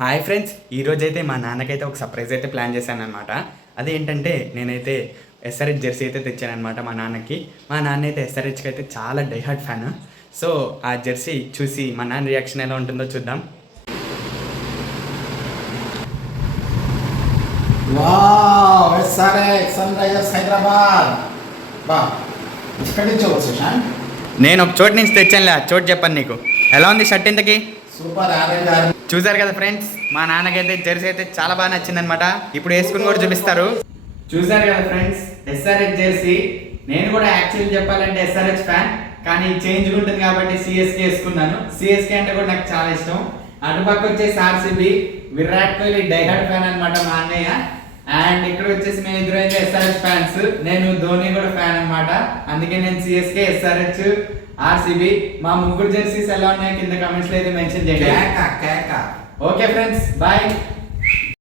Hi friends, ఈరోజైతే మా నాన్నకైతే ఒక సర్ప్రైజ్ అయితే ప్లాన్ చేశాను అనమాట. అదేంటంటే నేనైతే ఎస్ఆర్హెచ్ జెర్సీ అయితే తెచ్చానమాట మా నాన్నకి. మా నాన్న అయితే ఎస్ఆర్హెచ్కి అయితే చాలా డైహార్డ్ ఫ్యాన్. సో ఆ జెర్సీ చూసి మా నాన్న రియాక్షన్ ఎలా ఉంటుందో చూద్దాం. Wow, SRH Sunrisers Hyderabad. బా, ఇక్కడి నుంచి వచ్చేసాను. నేను ఒక చోటు నుంచి తెచ్చానులే, ఆ చోటు చెప్పాను నీకు. ఎలా ఉంది షర్ట్ ఇంతకి? Super orange orange. చూసారు కదా ఫ్రెండ్స్, మా నాన్నకైతే జెర్సీ అయితే చాలా బాగా నచ్చిందనమాట. ఇప్పుడు వేసుకుని కూడా చూపిస్తారు. చూసారు కదా ఫ్రెండ్స్, ఎస్ఆర్హెచ్ జెర్సీ. నేను కూడా యాక్చువల్లీ చెప్పాలంటే ఎస్ఆర్హెచ్ ఫ్యాన్, కానీ చేంజ్ ఉంటుంది కాబట్టి సిఎస్కే వేసుకున్నాను. సిఎస్కే అంటే కూడా నాకు చాలా ఇష్టం. అటుపక్క వచ్చేసి RCB, Virat Kohli diehard fan అనమాట మా అన్నయ్య. అండ్ ఇక్కడ వచ్చేసి మేము ఇద్దరు అయితే ఎస్ఆర్హెచ్ ఫ్యాన్స్. నేను ధోని కూడా ఫ్యాన్ అనమాట. అందుకే నేను సిఎస్కే, ఎస్ఆర్హెచ్, ఆర్సీబీ. మా ముగ్గురు జెర్సీస్ ఎలా ఉన్నాయో కింద కమెంట్స్ లో అయితే మెన్షన్ చేయండి. కేక కేక. Okay friends, bye.